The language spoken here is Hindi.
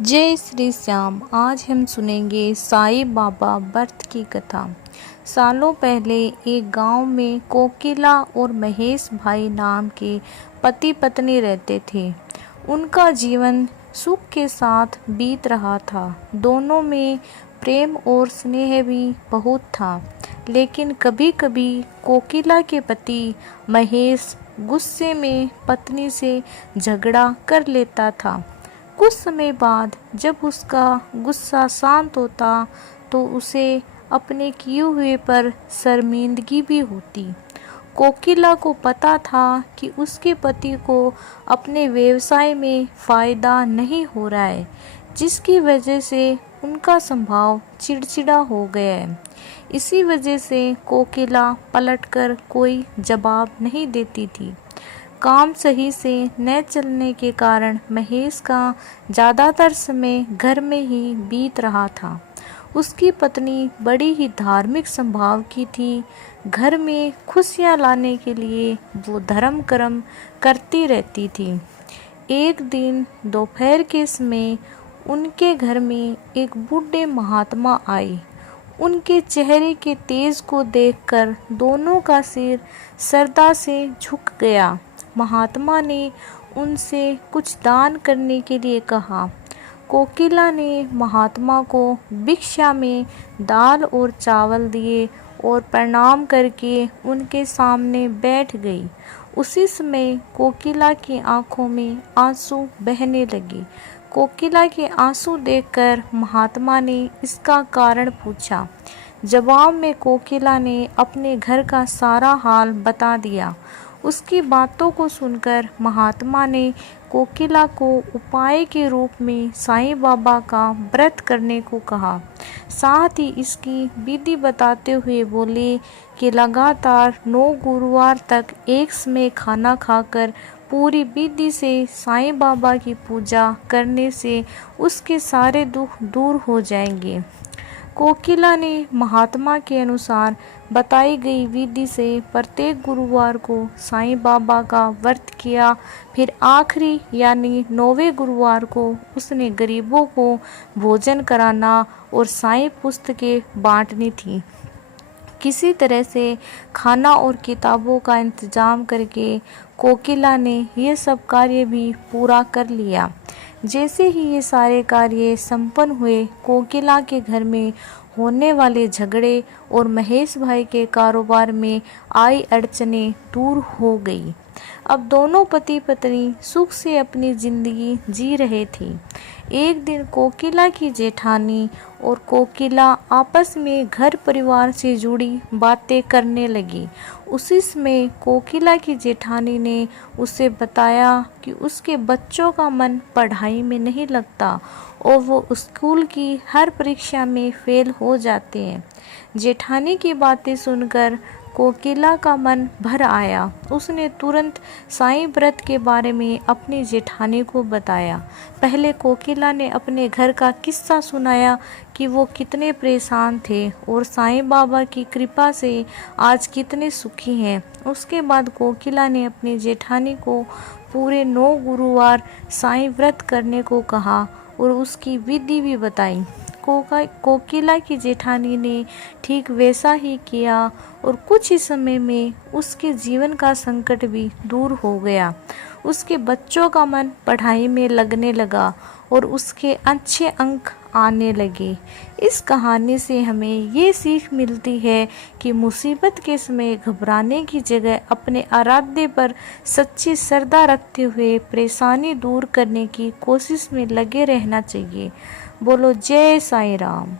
जय श्री श्याम। आज हम सुनेंगे साईं बाबा व्रत की कथा। सालों पहले एक गांव में कोकिला और महेश भाई नाम के पति पत्नी रहते थे। उनका जीवन सुख के साथ बीत रहा था। दोनों में प्रेम और स्नेह भी बहुत था, लेकिन कभी कभी कोकिला के पति महेश गुस्से में पत्नी से झगड़ा कर लेता था। कुछ समय बाद जब उसका गुस्सा शांत होता तो उसे अपने किए हुए पर शर्मिंदगी भी होती। कोकिला को पता था कि उसके पति को अपने व्यवसाय में फायदा नहीं हो रहा है, जिसकी वजह से उनका स्वभाव चिड़चिड़ा हो गया है। इसी वजह से कोकिला पलटकर कोई जवाब नहीं देती थी। काम सही से न चलने के कारण महेश का ज़्यादातर समय घर में ही बीत रहा था। उसकी पत्नी बड़ी ही धार्मिक स्वभाव की थी। घर में खुशियाँ लाने के लिए वो धर्म कर्म करती रहती थी। एक दिन दोपहर के समय उनके घर में एक बूढ़े महात्मा आए। उनके चेहरे के तेज को देखकर दोनों का सिर श्रद्धा से झुक गया। महात्मा ने उनसे कुछ दान करने के लिए कहा। कोकिला ने महात्मा को भिक्षा में दाल और चावल दिए और प्रणाम करके उनके सामने बैठ गई। उसी समय कोकिला की आंखों में आंसू बहने लगे। कोकिला के आंसू देखकर महात्मा ने इसका कारण पूछा। जवाब में कोकिला ने अपने घर का सारा हाल बता दिया। उसकी बातों को सुनकर महात्मा ने कोकिला को उपाय के रूप में साईं बाबा का व्रत करने को कहा। साथ ही इसकी विधि बताते हुए बोले कि लगातार 9 गुरुवार तक एक समय खाना खाकर पूरी विधि से साईं बाबा की पूजा करने से उसके सारे दुख दूर हो जाएंगे। कोकिला ने महात्मा के अनुसार बताई गई विधि से प्रत्येक गुरुवार को साईं बाबा का व्रत किया। फिर आखिरी यानी 9वें गुरुवार को उसने गरीबों को भोजन कराना और साईं पुस्तकें बांटनी थी। किसी तरह से खाना और किताबों का इंतजाम करके कोकिला ने यह सब कार्य भी पूरा कर लिया। जैसे ही ये सारे कार्य संपन्न हुए, कोकिला के घर में होने वाले झगड़े और महेश भाई के कारोबार में आई अड़चनें दूर हो गई। अब दोनों पति पत्नी सुख से अपनी जिंदगी जी रहे थे। एक दिन कोकिला की जेठानी और कोकिला आपस में घर परिवार से जुड़ी बातें करने लगी। उसी समय कोकिला की जेठानी ने उसे बताया कि उसके बच्चों का मन पढ़ाई में नहीं लगता और वो स्कूल की हर परीक्षा में फेल हो जाते हैं। जेठानी की बातें सुनकर कोकिला का मन भर आया। उसने तुरंत साईं व्रत के बारे में अपनी जेठानी को बताया। पहले कोकिला ने अपने घर का किस्सा सुनाया कि वो कितने परेशान थे और साईं बाबा की कृपा से आज कितने सुखी हैं। उसके बाद कोकिला ने अपनी जेठानी को पूरे 9 गुरुवार साईं व्रत करने को कहा और उसकी विधि भी बताई। कोकिला की जेठानी ने ठीक वैसा ही किया और कुछ ही समय में उसके जीवन का संकट भी दूर हो गया। उसके बच्चों का मन पढ़ाई में लगने लगा और उसके अच्छे अंक आने लगे। इस कहानी से हमें ये सीख मिलती है कि मुसीबत के समय घबराने की जगह अपने आराध्य पर सच्ची श्रद्धा रखते हुए परेशानी दूर करने की कोशिश में लगे रहना चाहिए। बोलो जय साईं राम।